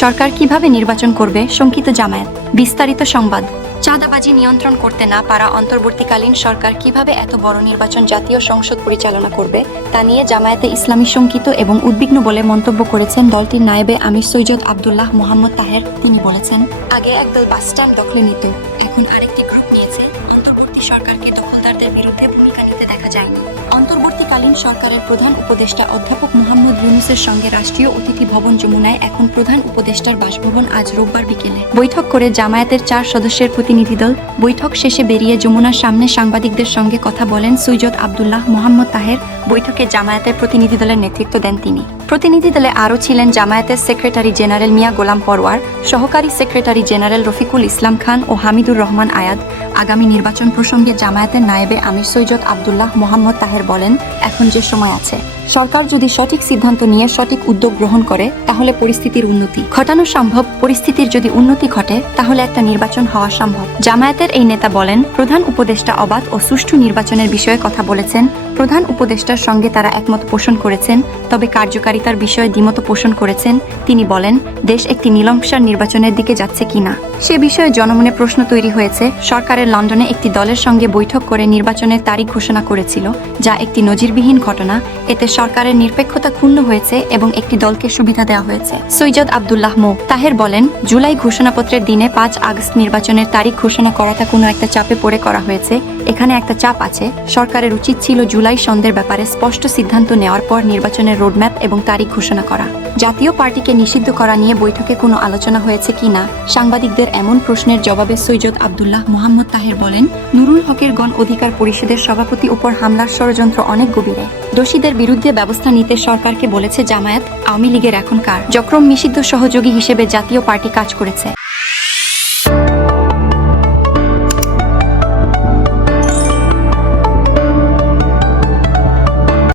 সরকার কীভাবে নির্বাচন করবে? শঙ্কিত জামায়াত। বিস্তারিত সংবাদ। চাঁদাবাজি নিয়ন্ত্রণ করতে না পারা অন্তর্বর্তীকালীন সরকার কীভাবে এত বড় নির্বাচন জাতীয় সংসদ পরিচালনা করবে, তা নিয়ে জামায়াতে ইসলামী শঙ্কিত এবং উদ্বিগ্ন বলে মন্তব্য করেছেন দলটির নায়েবে আমির সৈয়দ আবদুল্লাহ মোহাম্মদ তাহের। তিনি বলেছেন, আগে একদল বাস স্ট্যান্ড দখলে নিত, এখন আরেকটি গ্রুপ নিয়েছে। অন্তর্বর্তী সরকারকে দখলদারদের বিরুদ্ধে ভূমিকা নিতে দেখা যায়নি। অন্তর্বর্তীকালীন সরকারের প্রধান উপদেষ্টা অধ্যাপক মোহাম্মদ ইউনুসের সঙ্গে রাষ্ট্রীয় অতিথি ভবন যমুনায় এখন প্রধান উপদেষ্টার বাসভবন আজ রোববার বিকেলে। বৈঠক করে জামায়াতের চার সদস্যের প্রতিনিধি দল বৈঠক শেষে বেরিয়ে যমুনার সামনে সাংবাদিকদের সঙ্গে কথা বলেন সৈয়দ আবদুল্লাহ মোহাম্মদ তাহের। বৈঠকে জামায়াতের প্রতিনিধি দলের নেতৃত্ব দেন তিনি। প্রতিনিধি দলে আরও ছিলেন জামায়াতের সেক্রেটারি জেনারেল মিয়া গোলাম পরওয়ার, সহকারী সেক্রেটারি জেনারেল রফিকুল ইসলাম খান ও হামিদুর রহমান আয়াদ। আগামী নির্বাচন প্রসঙ্গে জামায়াতের নায়েবে আমির সৈয়দ আবদুল্লাহ মোহাম্মদ তাহের বলেন, এখন যে সময় আছে। সরকার যদি সঠিক সিদ্ধান্ত নিয়ে সঠিক উদ্যোগ গ্রহণ করে, তাহলে পরিস্থিতির উন্নতি। ঘটানো সম্ভব, পরিস্থিতির যদি উন্নতি ঘটে, তাহলে একটা নির্বাচন হওয়া সম্ভব। জামায়াতের এই নেতা বলেন, প্রধান উপদেষ্টা অবাধ ও সুষ্ঠু নির্বাচনের বিষয়ে কথা বলেছেন। প্রধান উপদেষ্টার সঙ্গে তারা একমত পোষণ করেছেন, তবে কার্যকারিতার বিষয়ে দ্বিমত পোষণ করেছেন। তিনি বলেন, দেশ একটি নিলম্বসার নির্বাচনের দিকে যাচ্ছে কিনা সে বিষয়ে জনমনে প্রশ্ন তৈরি হয়েছে। সরকারের লন্ডনে একটি দলের সঙ্গে বৈঠক করে নির্বাচনের তারিখ ঘোষণা করেছিল, যা একটি নজিরবিহীন ঘটনা। এতে সরকারের নিরপেক্ষতা ক্ষুণ্ণ হয়েছে এবং একটি দলকে সুবিধা দেওয়া হয়েছে। সৈয়দ আবদুল্লাহ মো। তাহের বলেন, জুলাই ঘোষণাপত্রের দিনে পাঁচ আগস্ট নির্বাচনের তারিখ ঘোষণা করাটা কোনো একটা চাপে পড়ে করা হয়েছে। এখানে একটা চাপ আছে। সরকারের উচিত ছিল জুলাই সন্ধ্যের ব্যাপারে স্পষ্ট সিদ্ধান্ত নেওয়ার পর নির্বাচনের রোডম্যাপ এবং তারিখ ঘোষণা করা। জাতীয় পার্টিকে নিষিদ্ধ করা নিয়ে বৈঠকে কোনো আলোচনা হয়েছে কিনা সাংবাদিকদের এমন প্রশ্নের জবাবে সৈয়দ আবদুল্লাহ মোহাম্মদ তাহের বলেন, নুরুল হকের গণ অধিকার পরিষদের সভাপতি উপর হামলার ষড়যন্ত্র অনেক গভীরে। দোষীদের বিরুদ্ধে ব্যবস্থা নিতে সরকারকে বলেছে জামায়াত আওয়ামী লীগের এখনকার। যক্রম নিষিদ্ধ সহযোগী হিসেবে জাতীয় পার্টি কাজ করেছে।